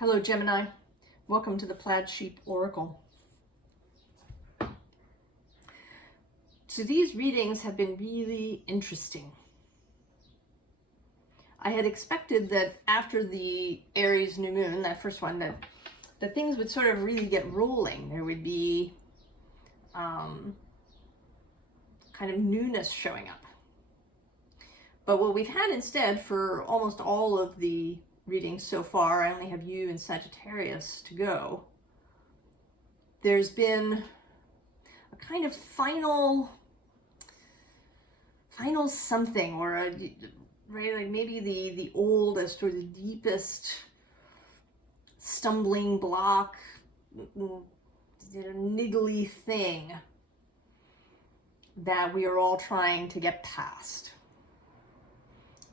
Hello, Gemini. Welcome to the Plaid Sheep Oracle. So these readings have been really interesting. I had expected that after the Aries new moon, that first one, that things would sort of really get rolling. There would be kind of newness showing up. But what we've had instead for almost all of the readings so far, I only have you and Sagittarius to go. There's been a kind of final something, or a, right, like maybe the oldest or the deepest stumbling block, niggly thing that we are all trying to get past,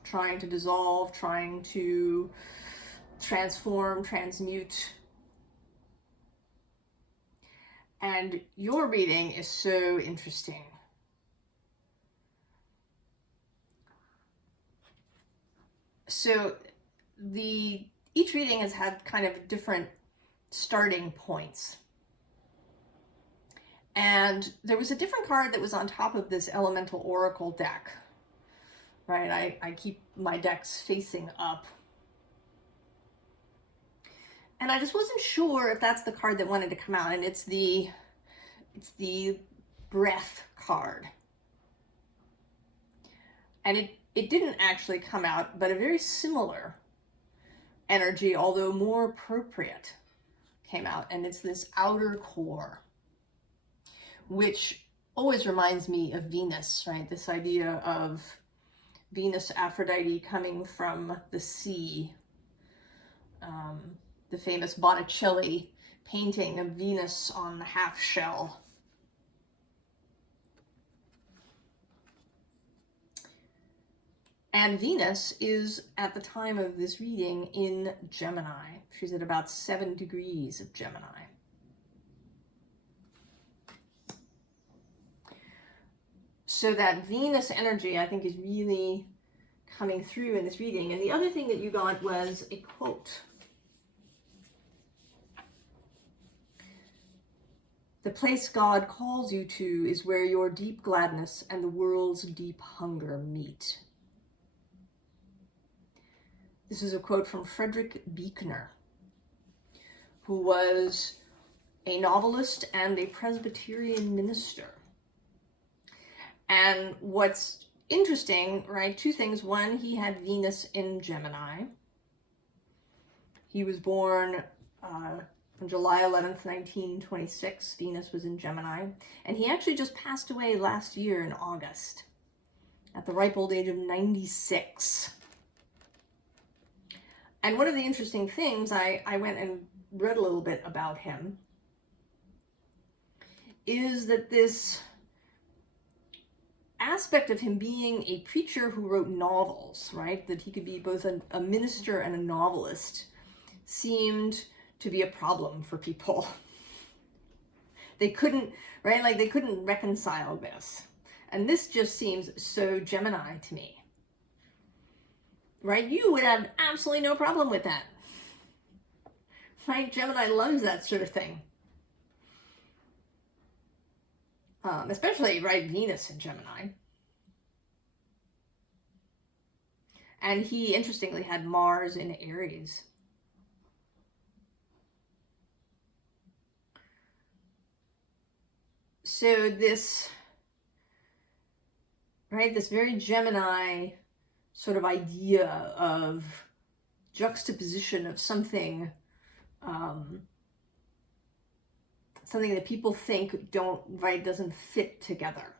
trying to dissolve, trying to transform, transmute. And your reading is so interesting. So each reading has had kind of different starting points. And there was a different card that was on top of this Elemental Oracle deck, right? I keep my decks facing up. And I just wasn't sure if that's the card that wanted to come out, and it's the Breath card. And it didn't actually come out, but a very similar energy, although more appropriate, came out, and it's this outer core, which always reminds me of Venus, right? This idea of Venus, Aphrodite coming from the sea. The famous Botticelli painting of Venus on the half shell. And Venus is, at the time of this reading, in Gemini. She's at about 7 degrees of Gemini. So that Venus energy, I think, is really coming through in this reading. And the other thing that you got was a quote. The place God calls you to is where your deep gladness and the world's deep hunger meet. This is a quote from Frederick Buechner, who was a novelist and a Presbyterian minister. And what's interesting, right, two things. One, he had Venus in Gemini. He was born on July 11th, 1926, Venus was in Gemini. And he actually just passed away last year in August at the ripe old age of 96. And one of the interesting things, I went and read a little bit about him, is that this aspect of him being a preacher who wrote novels, right, that he could be both a minister and a novelist, seemed to be a problem for people. They couldn't, right, like they couldn't reconcile this. And this just seems so Gemini to me. Right? You would have absolutely no problem with that. Right? Gemini loves that sort of thing. Especially, right, Venus in Gemini. And he, interestingly, had Mars in Aries. So this, right, this very Gemini sort of idea of juxtaposition of something, something that people think doesn't fit together.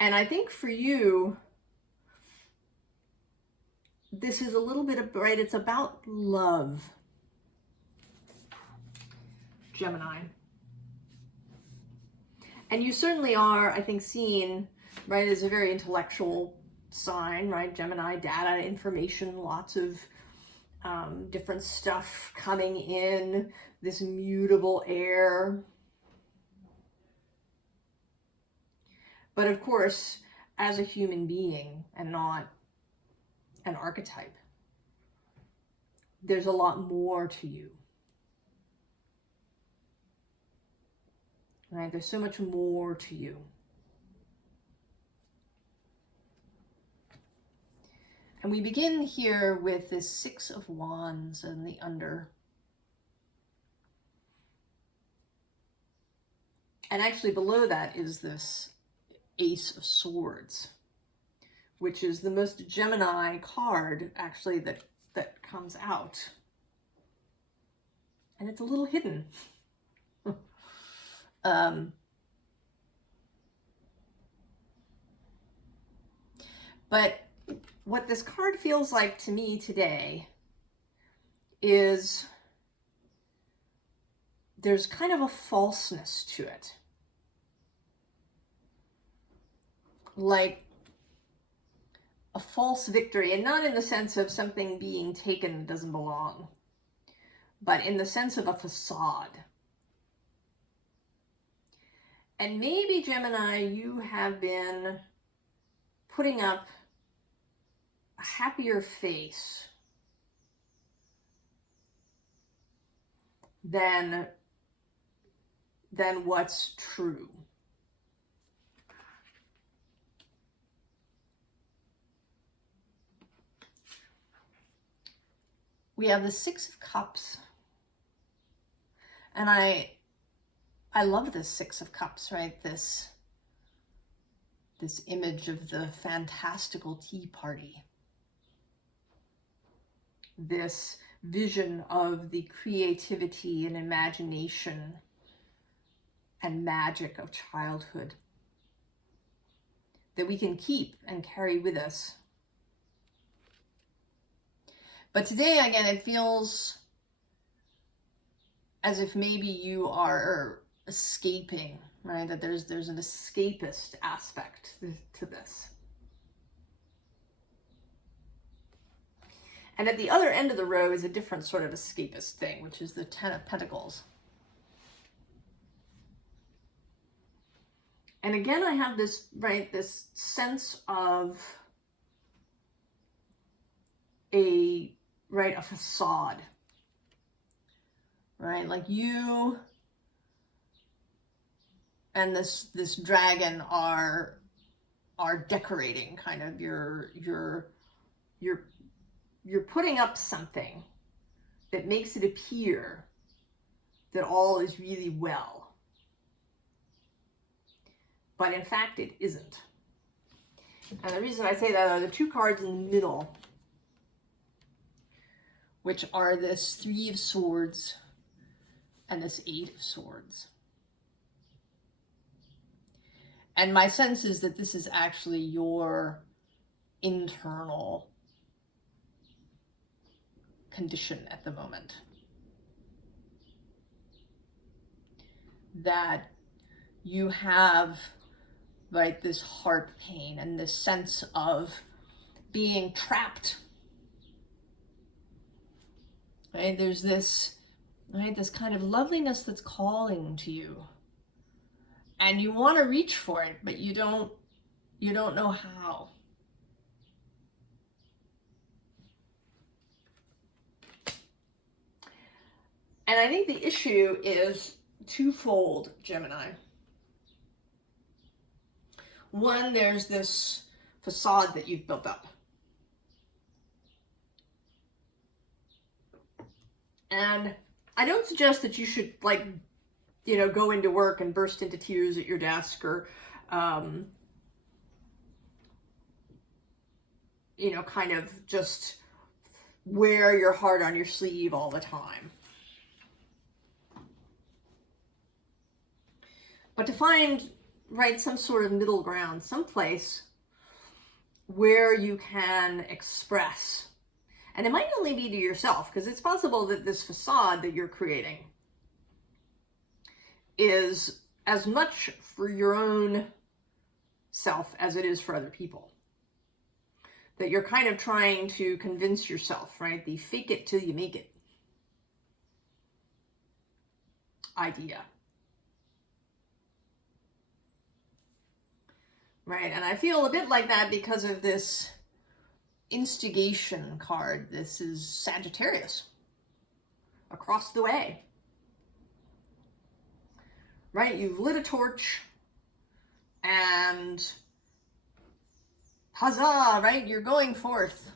And I think for you, this is a little bit of, right, it's about love, Gemini. And you certainly are, I think, seen, right, as a very intellectual sign, right? Gemini, data, information, lots of different stuff coming in, this mutable air. But of course, as a human being and not an archetype. there's a lot more to you. Right? There's so much more to you. And we begin here with this Six of Wands and the under. And actually below that is this Ace of Swords, which is the most Gemini card actually that comes out. And it's a little hidden. But what this card feels like to me today is there's kind of a falseness to it. Like a false victory, and not in the sense of something being taken that doesn't belong, but in the sense of a facade. And maybe, Gemini, you have been putting up a happier face than what's true. We have the Six of Cups, and I love this Six of Cups, right? This image of the fantastical tea party. This vision of the creativity and imagination and magic of childhood that we can keep and carry with us. But today, again, it feels as if maybe you are escaping, right? That there's an escapist aspect to this. And at the other end of the row is a different sort of escapist thing, which is the Ten of Pentacles. And again, I have this, right, this sense of a facade, right? Like you and this dragon are decorating kind of you're putting up something that makes it appear that all is really well. But in fact, it isn't. And the reason I say that are the two cards in the middle, which are this Three of Swords and this Eight of Swords. And my sense is that this is actually your internal condition at the moment. That you have, right, this heart pain and this sense of being trapped. Right? There's this, right, this kind of loveliness that's calling to you. And you want to reach for it, but you don't know how. And I think the issue is twofold, Gemini. One, there's this facade that you've built up. And I don't suggest that you should, like, you know, go into work and burst into tears at your desk or, you know, kind of just wear your heart on your sleeve all the time. But to find, right, some sort of middle ground, someplace where you can express. And it might only be to yourself, because it's possible that this facade that you're creating is as much for your own self as it is for other people. That you're kind of trying to convince yourself, right? The fake it till you make it idea. Right, and I feel a bit like that because of this instigation card. This is Sagittarius. across the way. Right? You've lit a torch and huzzah, right? You're going forth.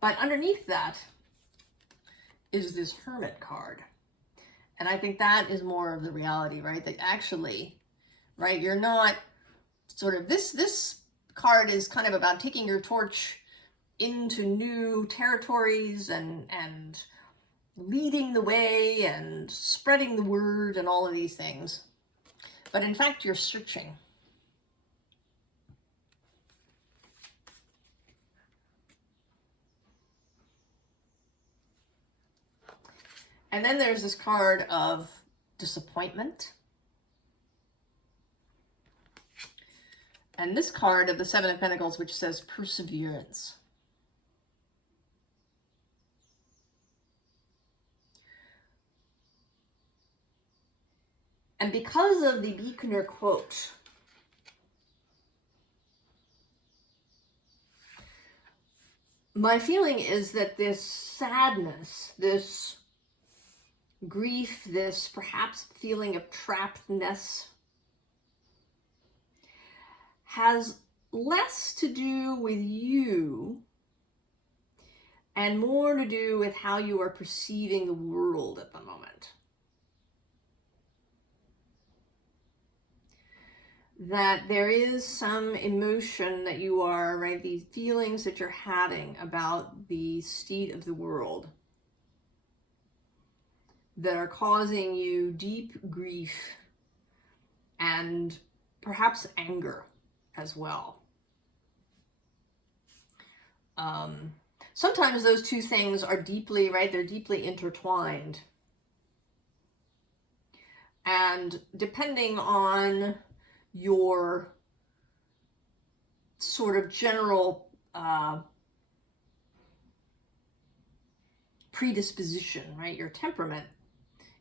But underneath that is this Hermit card. And I think that is more of the reality, right? That actually, right, you're not sort of, this card is kind of about taking your torch into new territories and leading the way and spreading the word and all of these things. But in fact, you're searching. And then there's this card of disappointment. And this card of the Seven of Pentacles, which says perseverance. And because of the Beekner quote, my feeling is that this sadness, this grief, this perhaps feeling of trappedness has less to do with you and more to do with how you are perceiving the world at the moment. That there is some emotion that you are, right, these feelings that you're having about the state of the world that are causing you deep grief and perhaps anger as well. Sometimes those two things are deeply, right, they're deeply intertwined. And depending on your sort of general predisposition, right, your temperament,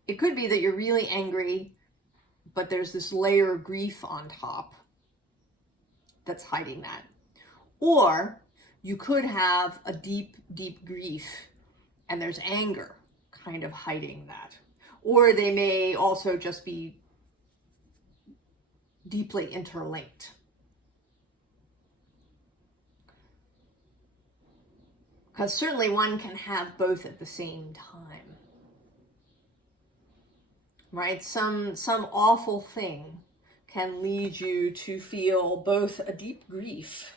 it could be that you're really angry, but there's this layer of grief on top that's hiding that. Or you could have a deep, deep grief and there's anger kind of hiding that. Or they may also just be deeply interlinked. Because certainly one can have both at the same time. Right? Some awful thing can lead you to feel both a deep grief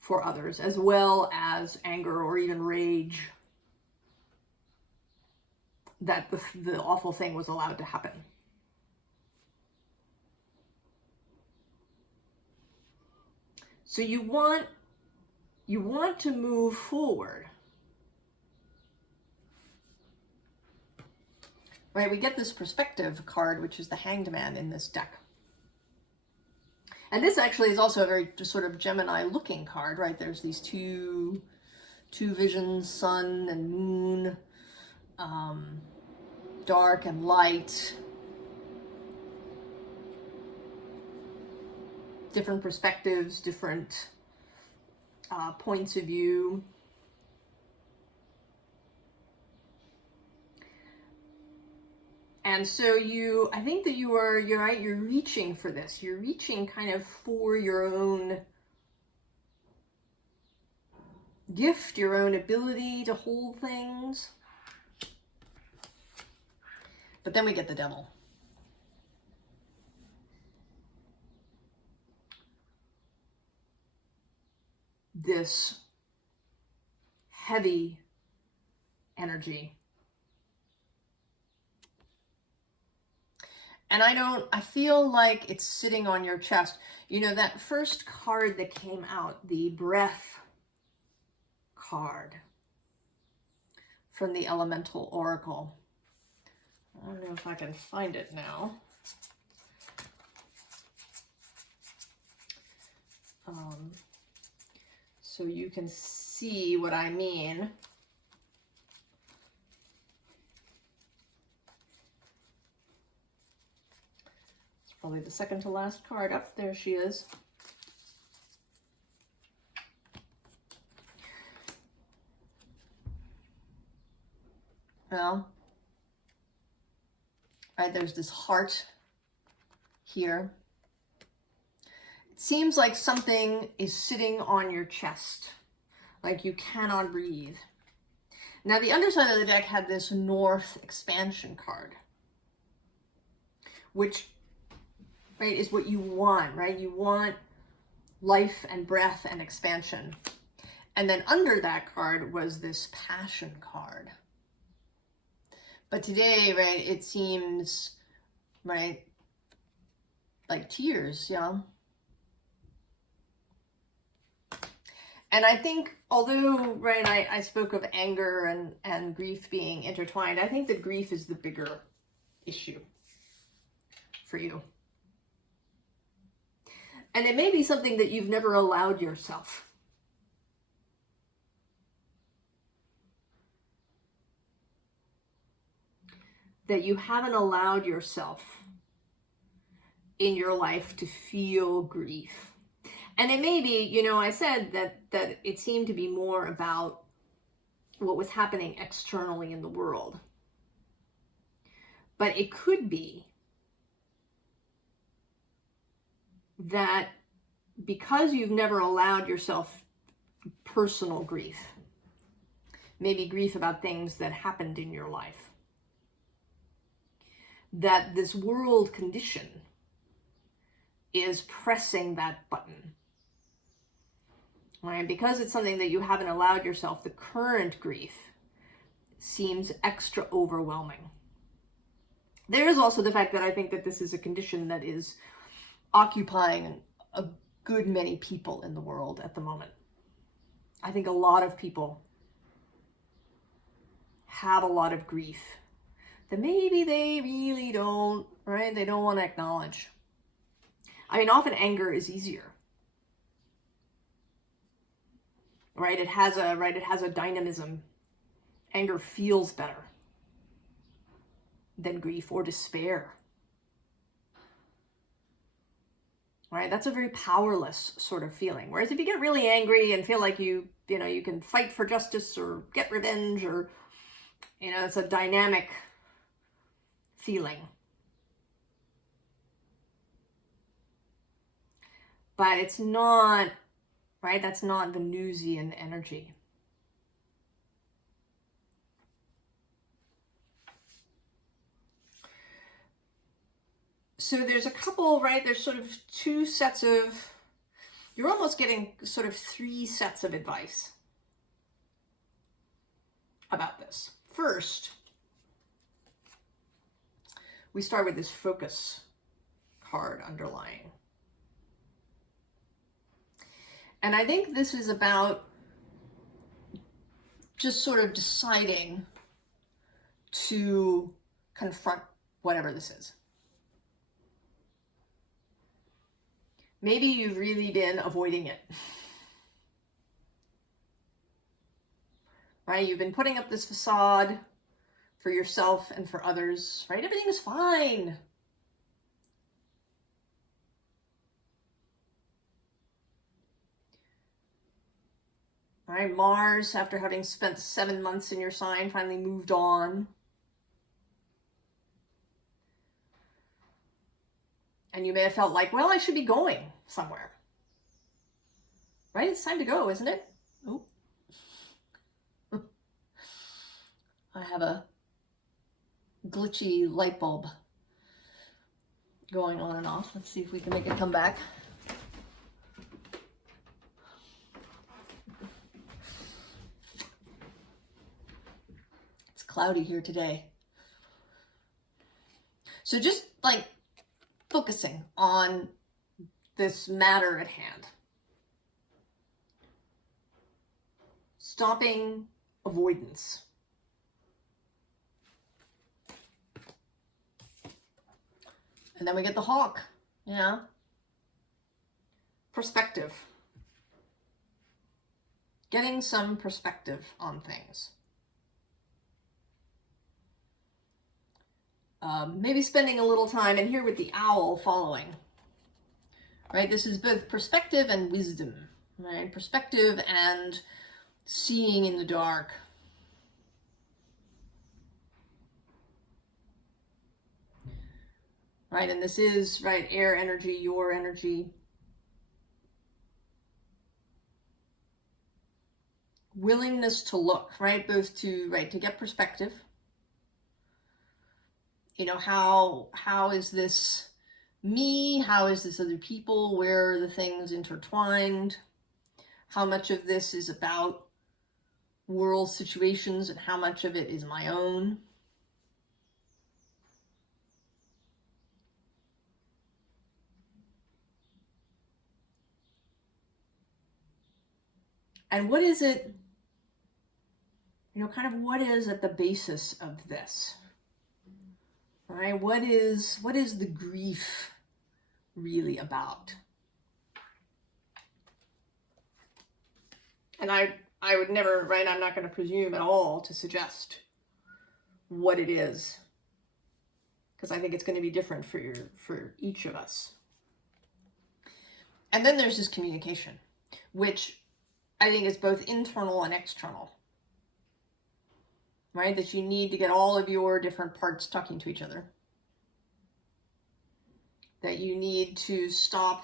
for others, as well as anger or even rage that the awful thing was allowed to happen. So you want to move forward. Right, we get this perspective card, which is the Hanged Man in this deck. And this actually is also a very just sort of Gemini looking card, right? There's these two visions, sun and moon, dark and light, different perspectives, different points of view. And so I think that you're right, you're reaching for this. You're reaching kind of for your own gift, your own ability to hold things. But then we get the Devil. This heavy energy. And I feel like it's sitting on your chest. You know, that first card that came out, the Breath card from the Elemental Oracle. I don't know if I can find it now. So you can see what I mean. It's probably the second to last card. Up there she is. Well, right, there's this heart here. It seems like something is sitting on your chest, like you cannot breathe. Now, the underside of the deck had this North expansion card, which, right, is what you want, right? You want life and breath and expansion. And then under that card was this passion card. But today, right, it seems, right, like tears, yeah. And I think, although, right, I spoke of anger and grief being intertwined, I think that grief is the bigger issue for you. And it may be something that you've never allowed yourself. That you haven't allowed yourself in your life to feel grief. And it may be, you know, I said that it seemed to be more about what was happening externally in the world. But it could be that because you've never allowed yourself personal grief, maybe grief about things that happened in your life, that this world condition is pressing that button. Right? Because it's something that you haven't allowed yourself, the current grief seems extra overwhelming. There is also the fact that I think that this is a condition that is occupying a good many people in the world at the moment. I think a lot of people have a lot of grief that maybe they really don't, right? They don't want to acknowledge. I mean, often anger is easier. Right? It has a dynamism. Anger feels better than grief or despair. Right? That's a very powerless sort of feeling. Whereas if you get really angry and feel like you can fight for justice or get revenge, or, it's a dynamic feeling. But it's not, right? That's not Venusian energy. So there's a couple, right? There's sort of two sets of, you're almost getting sort of three sets of advice about this. First, we start with this focus card underlying. And I think this is about just sort of deciding to confront whatever this is. Maybe you've really been avoiding it. Right? You've been putting up this facade for yourself and for others, right? Everything is fine. All right, Mars, after having spent 7 months in your sign, finally moved on. And you may have felt like, well, I should be going somewhere. Right? It's time to go, isn't it? Oh. I have a glitchy light bulb going on and off. Let's see if we can make it come back. It's cloudy here today. So just like focusing on this matter at hand. Stopping avoidance. And then we get the hawk. Yeah. Perspective. Getting some perspective on things. Maybe spending a little time, and here with the owl following. Right? This is both perspective and wisdom. Right? Perspective and seeing in the dark. right? And this is, right, air energy, your energy. Willingness to look, right? Both to, right, to get perspective. You know, how is this me? How is this other people? Where are the things intertwined? How much of this is about world situations and how much of it is my own? And what is it, you know, kind of what is at the basis of this? Right? What is the grief really about? And I would never, right, I'm not going to presume at all to suggest what it is, because I think it's going to be different for each of us. And then there's this communication, which I think is both internal and external, right? That you need to get all of your different parts talking to each other. That you need to stop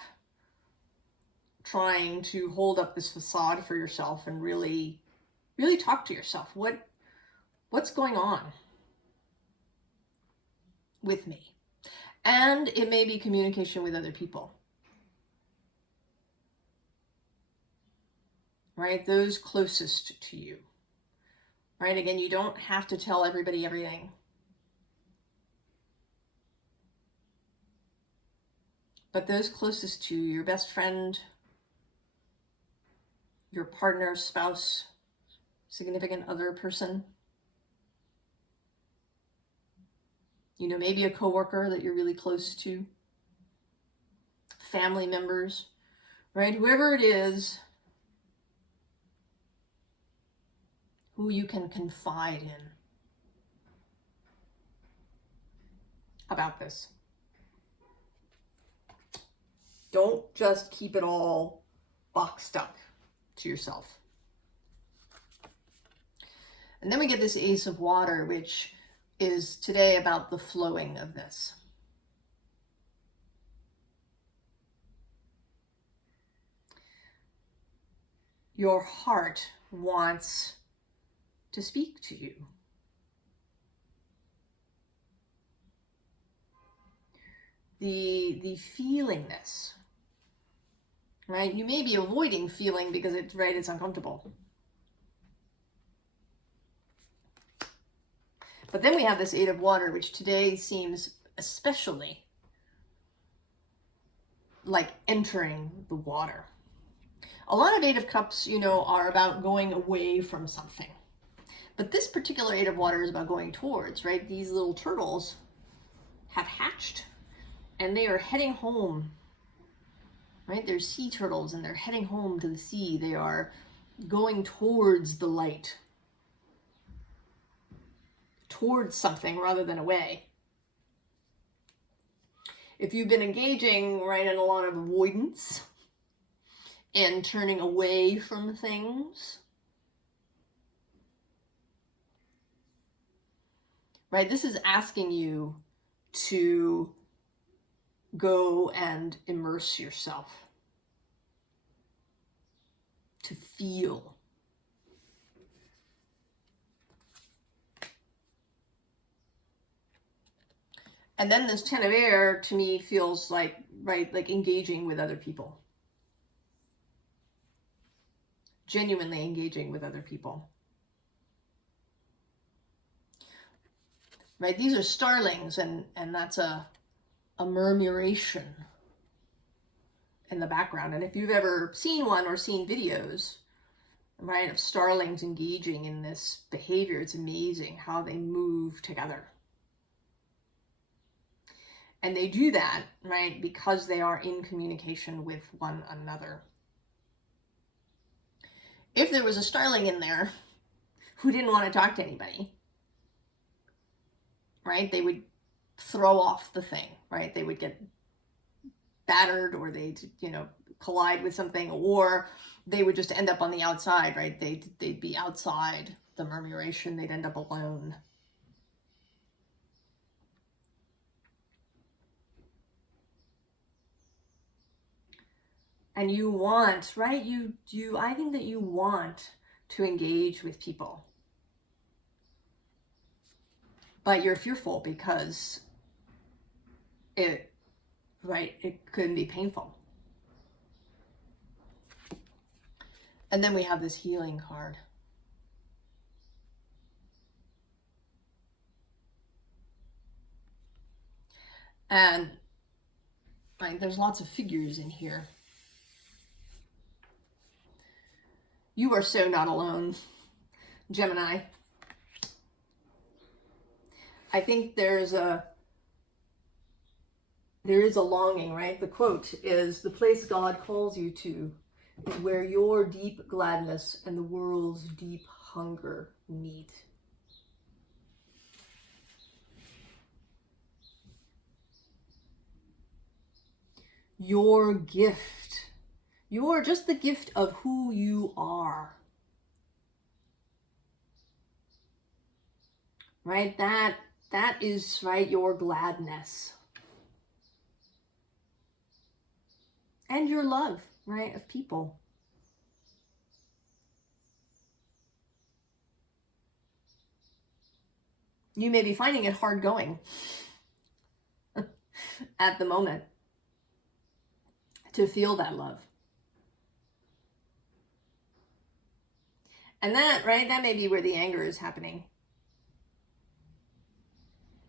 trying to hold up this facade for yourself and really talk to yourself. What's going on with me? And it may be communication with other people, right? Those closest to you, right? Again, you don't have to tell everybody everything. But those closest to you, your best friend, your partner, spouse, significant other person, you know, maybe a coworker that you're really close to, family members, right? Whoever it is who you can confide in about this. Don't just keep it all boxed up to yourself. And then we get this Ace of Water, which is today about the flowing of this. Your heart wants to speak to you. The feelingness, right? You may be avoiding feeling because it's, right, it's uncomfortable. But then we have this Eight of Water, which today seems especially like entering the water. A lot of Eight of Cups, you know, are about going away from something. But this particular Eight of Water is about going towards, right? These little turtles have hatched and they are heading home, right? They're sea turtles and they're heading home to the sea. They are going towards the light, towards something rather than away. If you've been engaging, right, in a lot of avoidance and turning away from things, right, this is asking you to go and immerse yourself, to feel. And then this Ten of Air to me feels like, right, like engaging with other people. Genuinely engaging with other people. Right, these are starlings and that's a murmuration in the background. And if you've ever seen one or seen videos, right, of starlings engaging in this behavior, it's amazing how they move together. And they do that, right, because they are in communication with one another. If there was a starling in there who didn't want to talk to anybody, right, they would throw off the thing, right? They would get battered or they'd, you know, collide with something, or they would just end up on the outside, right? They'd be outside the murmuration. They'd end up alone. And you want, right? I think that you want to engage with people. But you're fearful because it could be painful. And then we have this healing card. And there's lots of figures in here. You are so not alone, Gemini. I think there is a longing, right? The quote is, "The place God calls you to is where your deep gladness and the world's deep hunger meet." Your gift. You're just the gift of who you are. Right? That is, right, your gladness. And your love, right, of people. You may be finding it hard going at the moment to feel that love. And that, right, that may be where the anger is happening.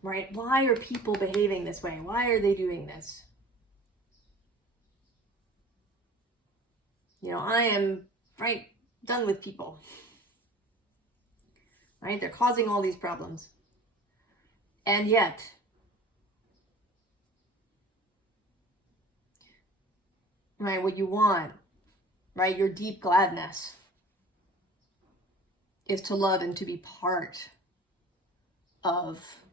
Right? Why are people behaving this way? Why are they doing this? You know, I am, right, done with people. Right? They're causing all these problems. And yet, right, what you want, right, your deep gladness is to love and to be part of,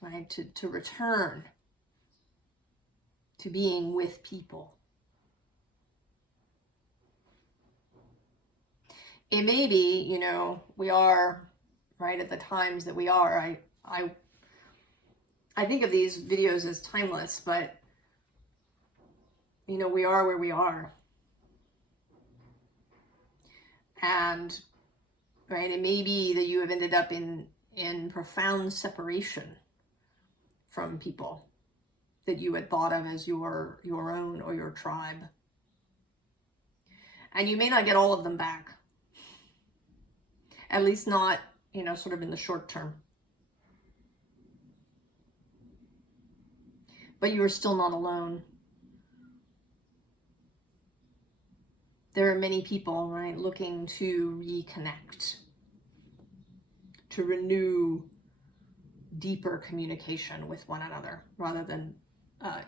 right, to return to being with people. It may be, you know, we are, right, at the times that we are. I think of these videos as timeless, but, you know, we are where we are. And, right, it may be that you have ended up in profound separation from people that you had thought of as your own or your tribe. And you may not get all of them back. At least not, you know, sort of in the short term. But you are still not alone. There are many people, right, looking to reconnect, to renew deeper communication with one another rather than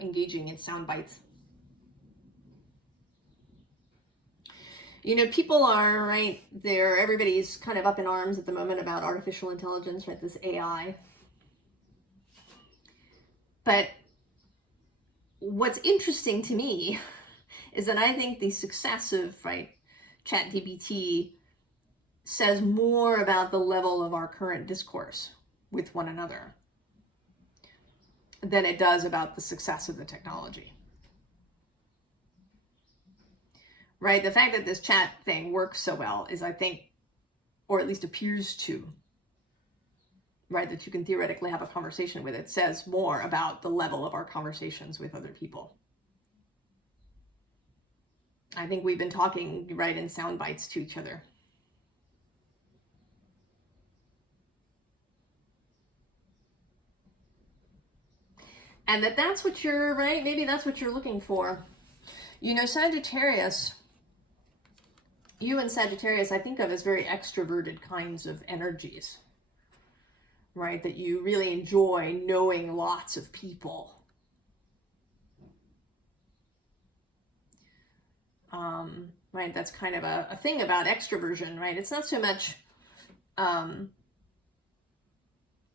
engaging in sound bites. You know, people are, right, everybody's kind of up in arms at the moment about artificial intelligence, right, this AI. But what's interesting to me is that I think the success of, right, ChatGPT says more about the level of our current discourse with one another than it does about the success of the technology. Right? The fact that this chat thing works so well is, I think, or at least appears to, right, that you can theoretically have a conversation with it, says more about the level of our conversations with other people. I think we've been talking, right, in sound bites to each other. And that's what you're, right, maybe that's what you're looking for. You know, Sagittarius, you and Sagittarius, I think of as very extroverted kinds of energies, right? That you really enjoy knowing lots of people. Right, that's kind of a thing about extroversion, right? It's not so much,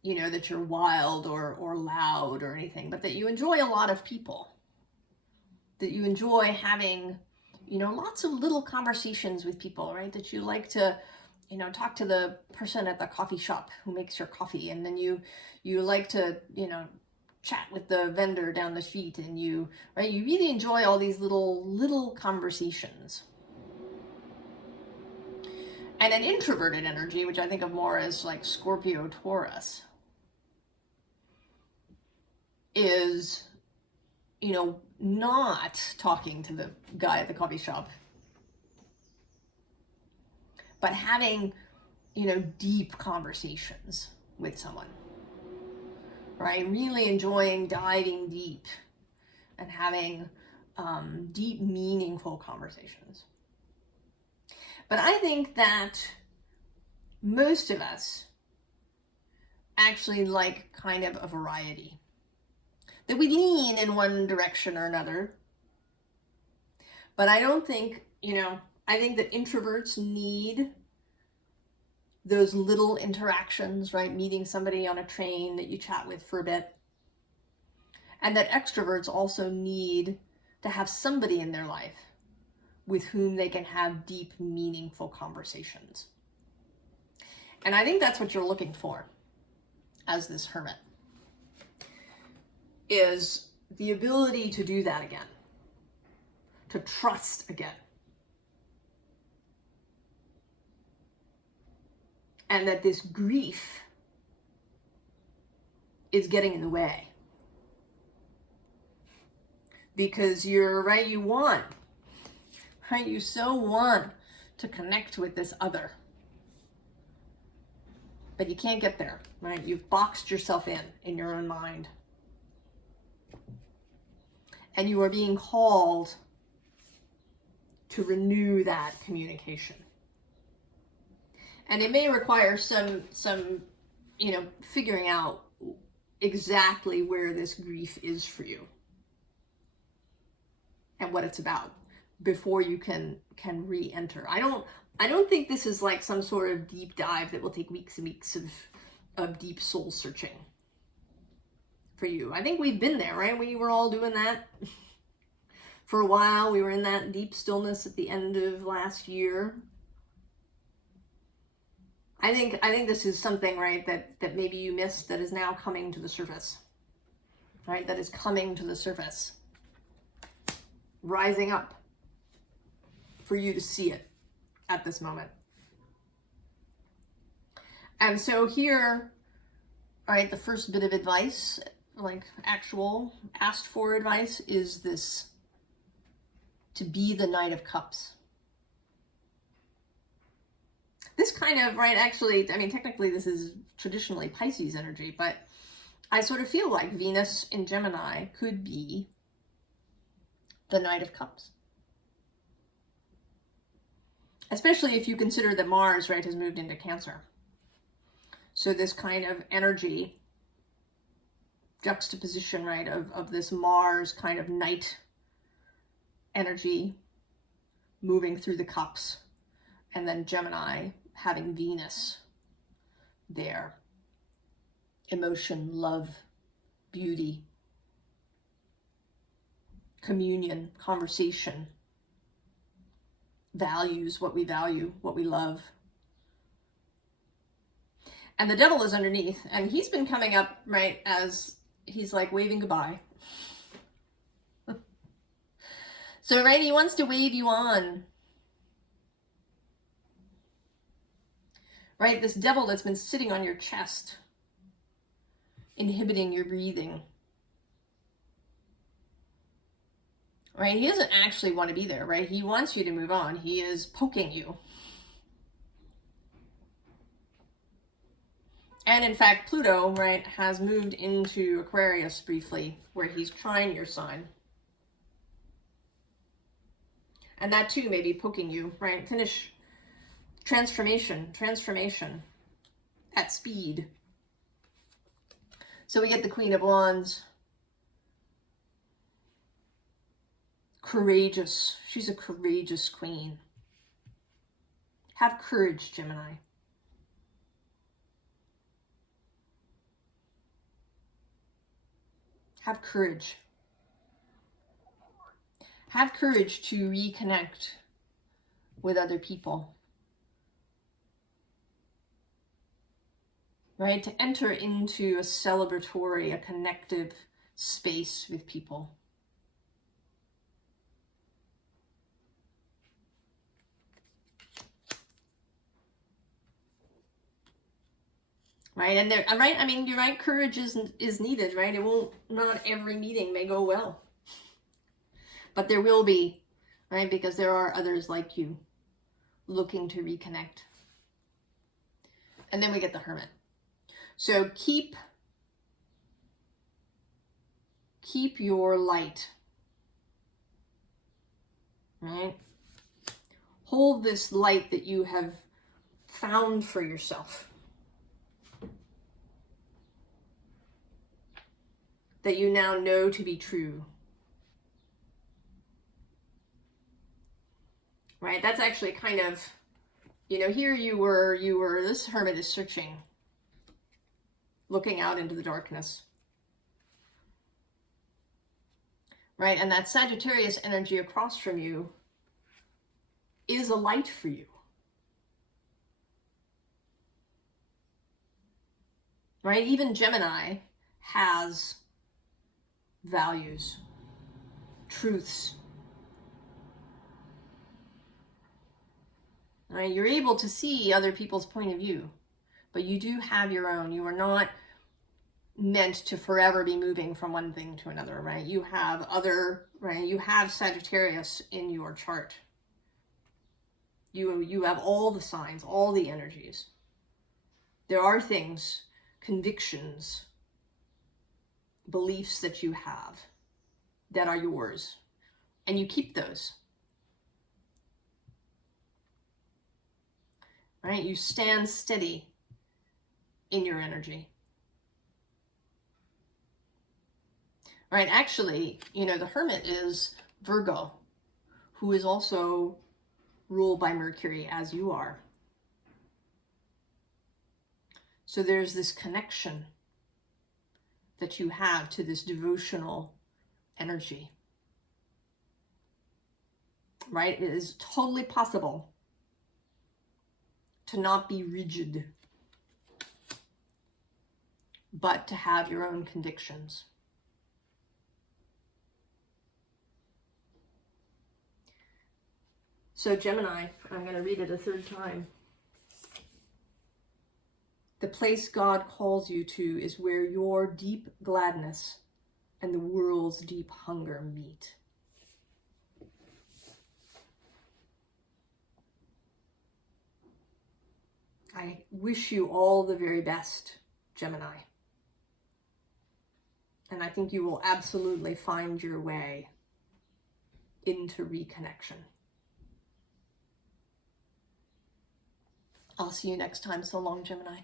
you know, that you're wild or loud or anything, but that you enjoy a lot of people. That you enjoy having, you know, lots of little conversations with people, right? That you like to, you know, talk to the person at the coffee shop who makes your coffee, and then you like to, you know, chat with the vendor down the street, and you really enjoy all these little conversations. And an introverted energy, which I think of more as like Scorpio, Taurus, is, you know, not talking to the guy at the coffee shop, but having, you know, deep conversations with someone, right? Really enjoying diving deep and having deep, meaningful conversations. But I think that most of us actually like kind of a variety, that we lean in one direction or another. But I don't think, you know, I think that introverts need those little interactions, right? Meeting somebody on a train that you chat with for a bit. And that extroverts also need to have somebody in their life with whom they can have deep, meaningful conversations. And I think that's what you're looking for as this hermit, is the ability to do that again, to trust again. And that this grief is getting in the way. Because you're right, you want, right? You so want to connect with this other. But you can't get there, right? You've boxed yourself in your own mind. And you are being called to renew that communication. And it may require some, you know, figuring out exactly where this grief is for you and what it's about before you can re-enter. I don't think this is like some sort of deep dive that will take weeks and weeks of deep soul searching for you. I think we've been there, right? We were all doing that for a while. We were in that deep stillness at the end of last year. I think this is something, right, that maybe you missed, that is now coming to the surface, right? That is coming to the surface, rising up for you to see it at this moment. And so here, right, the first bit of advice, like actual asked for advice, is this: to be the Knight of Cups. This kind of, right, actually, I mean, technically this is traditionally Pisces energy, but I sort of feel like Venus in Gemini could be the Knight of Cups. Especially if you consider that Mars, right, has moved into Cancer. So this kind of energy, juxtaposition, right, of this Mars kind of Knight energy moving through the cups, and then Gemini having Venus there. Emotion, love, beauty, communion, conversation, values, what we value, what we love. And the devil is underneath, and he's been coming up, right, as he's like waving goodbye. So, right, he wants to wave you on. Right, this devil that's been sitting on your chest, inhibiting your breathing. Right, he doesn't actually want to be there, right? He wants you to move on. He is poking you. And in fact, Pluto, right, has moved into Aquarius briefly, where he's trine your sign. And that too may be poking you, right? Finish transformation at speed. So we get the Queen of Wands. Courageous. She's a courageous queen. Have courage, Gemini. Have courage. Have courage to reconnect with other people. Right? To enter into a celebratory, a connective space with people. Right, and there, right, I mean, you're right, courage is needed, right? It won't, not every meeting may go well. But there will be, right? Because there are others like you looking to reconnect. And then we get the Hermit. So keep your light, right? Hold this light that you have found for yourself, that you now know to be true. Right? That's actually kind of, you know, here you were, this Hermit is searching, looking out into the darkness. Right? And that Sagittarius energy across from you is a light for you. Right? Even Gemini has values, truths. Right? You're able to see other people's point of view, but you do have your own. You are not meant to forever be moving from one thing to another, right? You have other, right? You have Sagittarius in your chart. You have all the signs, all the energies. There are things, convictions, beliefs that you have that are yours, and you keep those. Right? You stand steady in your energy. Right? Actually, you know, the Hermit is Virgo, who is also ruled by Mercury as you are. So there's this connection that you have to this devotional energy. Right? It is totally possible to not be rigid, but to have your own convictions. So Gemini, I'm going to read it a third time. The place God calls you to is where your deep gladness and the world's deep hunger meet. I wish you all the very best, Gemini. And I think you will absolutely find your way into reconnection. I'll see you next time. So long, Gemini.